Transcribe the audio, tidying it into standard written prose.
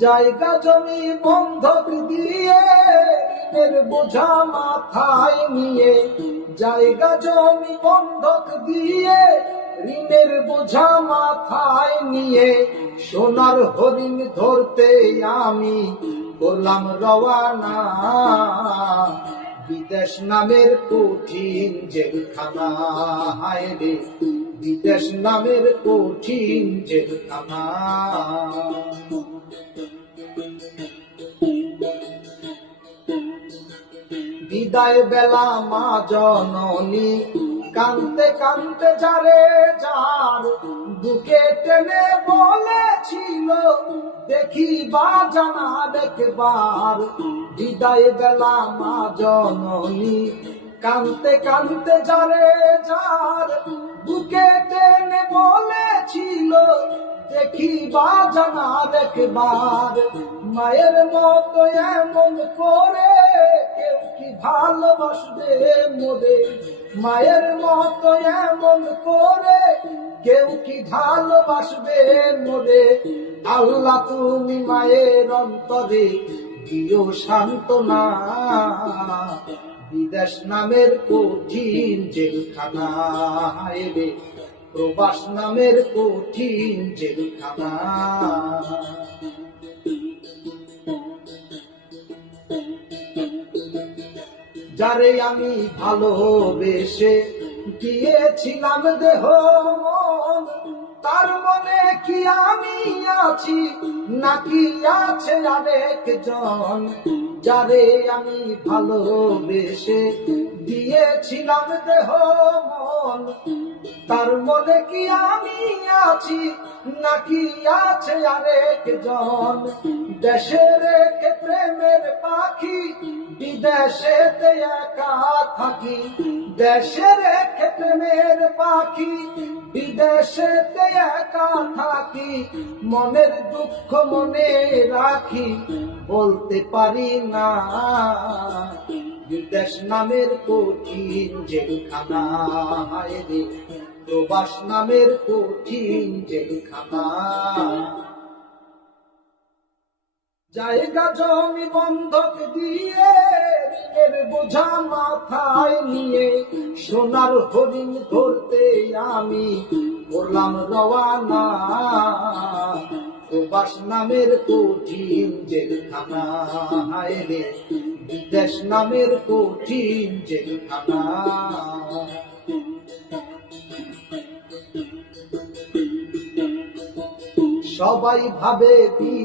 জায়গা জমি বন্ধক দিয়ে ঋণের বোঝা মাথায় নিয়ে, জায়গা জমি বন্ধক দিয়ে ঋণের বোঝা মাথায় নিয়ে, সোনার হরিণ ধরতে আমি করলাম রওয়ানা। বিদেশ নামের কঠিন জেলখানা, হায় রে বিদেশ নামের কঠিন জেলখানা। বিদায় বেলা মা জননী কানতে কানতে যারে যার বুকে টেনে বলেছিল, দেখিবা জানা দেখবার। বিদায় বেলা মা জননী কানতে কানতে যারে যার বুকে টেনে বলেছিল, দেখিবা জানা দেখবার। মায়ের মতো এমন করে কেউ কি ভালোবাসবে মোরে, মায়ের মতো এমন করে কেউ কি ভালোবাসবে মোরে। আল্লাহ তুমি মায়ের অন্তরে দিও সান্ত্বনা, বিদেশ নামের কঠিন জেলখানা, হায় রে প্রবাস নামের কঠিন জেলখানা। যারে আমি ভালোবেসে দিয়েছিলাম দেহ মন, তার মনে কি আমি আছি নাকি আছে আরেকজন। যারে আমি ভালোবেসে দিয়েছিলাম দেহ মন, তার মনে কি আমি আছি নাকি আছে আরেকজন। দেশে রেখে প্রেমের পাখি বিদেশেতে একা থাকি, দেশে রেখে প্রেমের পাখি বিদেশেতে একা থাকি। মনের দুঃখ মনে রাখি বলতে পারি না, বিদেশ নামের কঠিন জেলখানা, হায় রে প্রবাস নামের কঠিন জেলখানা। জায়গা জমি বন্ধক দিয়ে ঋণের বোঝা মাথায় নিয়ে, সোনার হরিণ ধরতে আমি করলাম রওয়ানা। প্রবাস নামের কঠিন জেলখানা, হায় রে বিদেশ নামের কঠিন জেলখানা। সবাই ভাবে